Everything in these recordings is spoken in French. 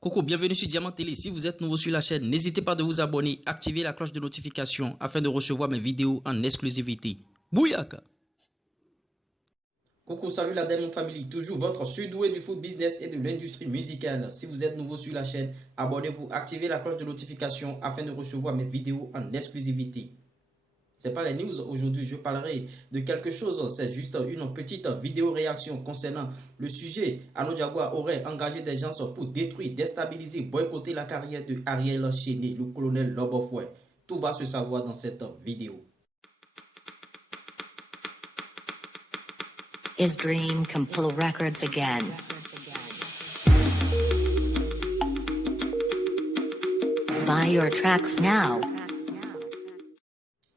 Coucou, bienvenue sur Diamant Télé. Si vous êtes nouveau sur la chaîne, n'hésitez pas de vous abonner, activer la cloche de notification afin de recevoir mes vidéos en exclusivité. Bouyaka! Coucou, salut la Diamond Family, toujours votre surdoué du food business et de l'industrie musicale. Si vous êtes nouveau sur la chaîne, abonnez-vous, activez la cloche de notification afin de recevoir mes vidéos en exclusivité. C'est pas les news aujourd'hui, je parlerai de quelque chose, c'est juste une petite vidéo réaction concernant le sujet. Ano Diagoua aurait engagé des gens pour détruire, déstabiliser, boycotter la carrière de Ariel Chéné, le colonel Lobofoué. Tout va se savoir dans cette vidéo. Is Dream Compile Records again? Buy your tracks now.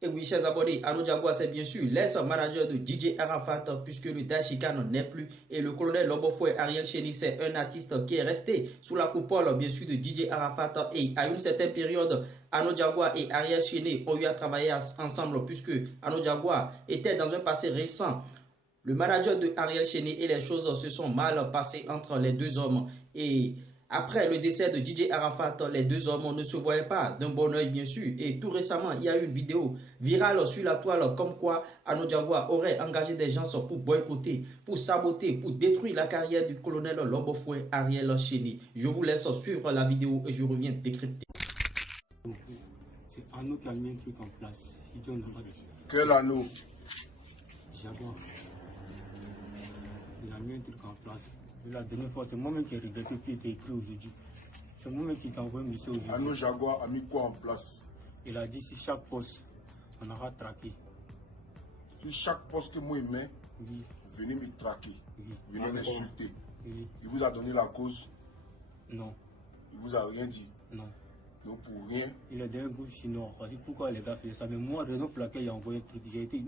Et oui, chers abonnés, Ano Diagoua, c'est bien sûr l'ex-manager de DJ Arafat, puisque le Daishikan n'est plus. Et le colonel Lobofoué Ariel Chény, c'est un artiste qui est resté sous la coupole, bien sûr, de DJ Arafat. Et à une certaine période, Ano Diagoua et Ariel Chény ont eu à travailler ensemble, puisque Ano Diagoua était dans un passé récent le manager de Ariel Chény, et les choses se sont mal passées entre les deux hommes. Et après le décès de DJ Arafat, les deux hommes ne se voyaient pas d'un bon oeil, bien sûr. Et tout récemment, il y a eu une vidéo virale sur la toile comme quoi Ano Diagoua aurait engagé des gens pour boycotter, pour saboter, pour détruire la carrière du colonel Lobofoué Ariel Chény. Je vous laisse suivre la vidéo et je reviens décrypter. C'est Ano qui a mis un truc en place. Quel anneau? Jaguar. Il a mis un truc en place. La dernière fois, c'est moi-même qui ai regretté ce qui était écrit aujourd'hui. C'est moi-même qui t'ai envoyé un message aujourd'hui. Ano Jaguar a mis quoi en place? Il a dit si chaque poste, on aura traqué. Si chaque poste que moi il met, Oui. venez me traquer, Oui. venez m'insulter. Oui. Il vous a donné la cause, Non. il vous a rien dit. Non. Donc pour rien, Il est d'un groupe chinois. On dit pourquoi les gars faisaient ça. Mais moi, raison pour laquelle il a envoyé un truc,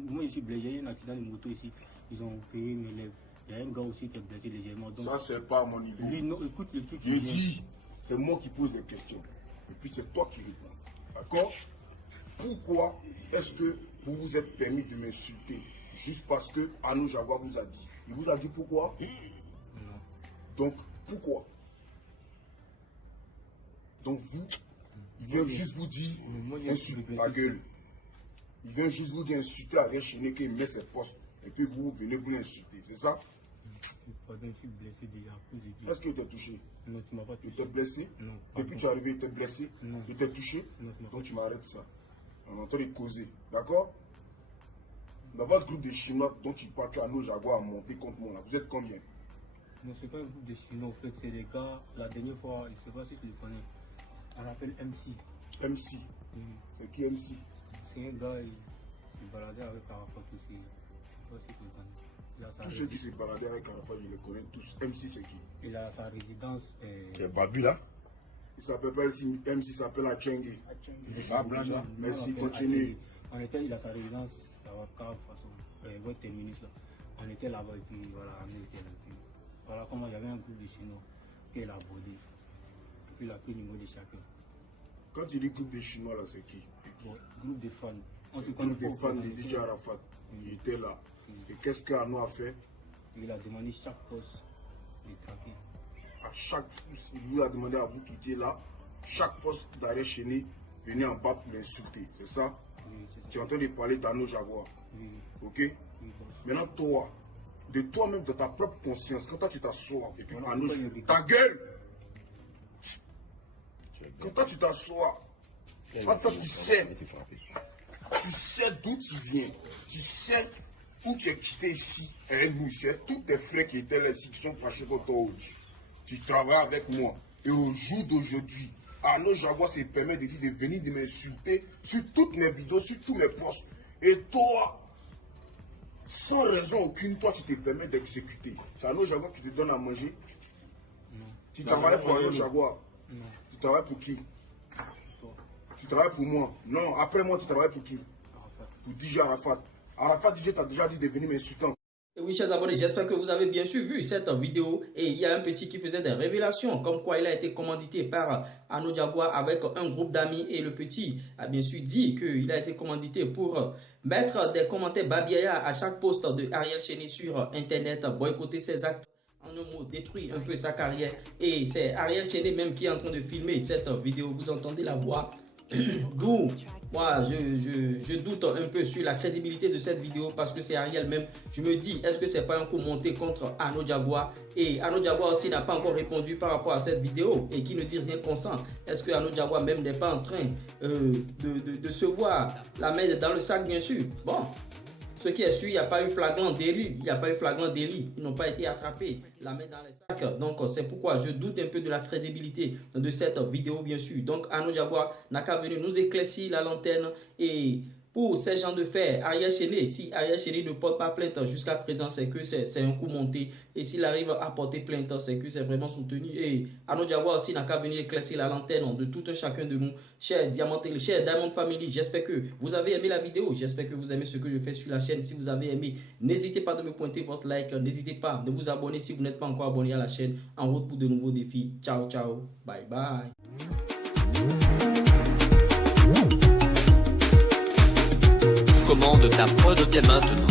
moi je suis blessé, il y a eu un accident de moto ici. Ils ont payé mes lèvres. Il y a un gars aussi qui est blessé légèrement. Donc, ça c'est pas à mon niveau. lui, non, écoute le truc. Je dis, c'est moi qui pose les questions. Et puis c'est toi qui réponds. D'accord? Pourquoi est-ce que vous vous êtes permis de m'insulter juste parce que Ano Jaguar vous a dit? Il vous a dit pourquoi? Non. Donc pourquoi? Donc vous, il vient juste vous dire insulte ta gueule. Il vient juste vous dire insulter Ariel Chény qui met ses postes. Et puis vous venez vous l'insulter, c'est ça? Je suis blessé déjà. Est-ce qu'il t'a touché? Non, tu m'as pas Il touché. t'a blessé? Non. Depuis que tu es arrivé, il t'a blessé? Non. Il t'a touché? Non, tu m'as Donc tu m'arrêtes ça. On est en train de causer, d'accord? Dans votre groupe de Chinois dont tu parles, Ano Jaguar a monté contre moi là. Vous êtes combien? Non, c'est pas un groupe de Chinois, en fait, c'est les gars, la dernière fois, je sais pas si tu le connais, on l'appelle MC. MC. C'est qui MC? C'est un gars, il baladait avec Arafat aussi. Je sais pas si tu le connais. Il a sa Tous ceux qui se baladaient avec Arafat, je les connais tous. MC c'est qui? Il a sa résidence. C'est Babu là? Il s'appelle pas MC, il s'appelle Achengue. Ah, Blanda. Merci, continue. Il a sa résidence à Wakar, de toute façon, votre terminus là. On était là-bas et puis voilà, on était là. Voilà comment il y avait un groupe de Chinois qui l'a abordé. Et puis il a pris le numéro de chacun. Quand tu dis groupe de Chinois là, c'est qui? Bon, groupe de fans. On se Le connaît groupe de pas, fans on de était- DJ Arafat. Il était là. Et qu'est-ce qu'Ano a fait? Il a demandé chaque poste de traquer. À chaque, il vous a demandé à vous qui étiez là, chaque poste d'Ariel Chény, venez en bas pour l'insulter. C'est ça? Oui, c'est Tu ça. es en train de parler d'Ano Jaguar. Oui, Ok? oui, bon. Maintenant, toi, de toi-même, de ta propre conscience, quand toi tu t'assois, et puis Voilà, Ano, pourquoi il me ta gueule! Quand toi tu t'assois, quand toi tu sais d'où tu viens, tu sais où tu es quitté ici, avec nous, c'est tous tes frères qui étaient là ici, qui sont fâchés contre toi aujourd'hui. Tu travailles avec moi, et au jour d'aujourd'hui, Ano Jaguar se permet de dire de venir de m'insulter sur toutes mes vidéos, sur tous mes posts. Et toi, sans raison aucune, toi tu te permets d'exécuter. C'est Ano Jaguar qui te donne à manger. Non. Tu travailles pour Ano Jaguar. Non. Tu travailles pour qui? Toi, Tu travailles pour moi. Non, après moi, tu travailles pour qui? Arafat. Pour DJ Arafat. Arafat DJ t'a déjà dit de venir m'insulter. Et oui, chers abonnés, j'espère que vous avez bien sûr vu cette vidéo. Et il y a un petit qui faisait des révélations, comme quoi il a été commandité par Ano Diagoua avec un groupe d'amis. Et le petit a bien sûr dit qu'il a été commandité pour mettre des commentaires babiaya à chaque post de Ariel Chény sur Internet, boycotter ses actes en un mot, détruit un peu sa carrière. Et c'est Ariel Chéné même qui est en train de filmer cette vidéo. Vous entendez la voix. D'où, moi, je doute un peu sur la crédibilité de cette vidéo parce que c'est Ariel même. Je me dis, est-ce que c'est pas un coup monté contre Arnaud Diabois? Et Arnaud Diabois aussi n'a pas encore répondu par rapport à cette vidéo et qui ne dit rien consent. Est-ce que Arnaud Diabois même n'est pas en train de se voir la main dans le sac, bien sûr? Bon. Ce qui est sûr, il n'y a pas eu flagrant délit. Il n'y a pas eu flagrant délit. Ils n'ont pas été attrapés, la main dans les sacs. Donc, c'est pourquoi je doute un peu de la crédibilité de cette vidéo, bien sûr. Donc, Arnaud Diabois n'a qu'à venir nous éclaircir la lanterne. Et pour ces gens de fer, Ariel Chéné, si Ariel Chéné ne porte pas plainte jusqu'à présent, c'est que c'est un coup monté. Et s'il arrive à porter plainte, c'est que c'est vraiment soutenu. Et Arnaud Diabois aussi n'a qu'à venir éclaircir la lanterne de tout un chacun de nous. Chers Diamond Family, j'espère que vous avez aimé la vidéo. J'espère que vous aimez ce que je fais sur la chaîne. Si vous avez aimé, n'hésitez pas de me pointer votre like. N'hésitez pas de vous abonner si vous n'êtes pas encore abonné à la chaîne. En route pour de nouveaux défis. Ciao, ciao. Bye, bye. Commande ta prod dès maintenant.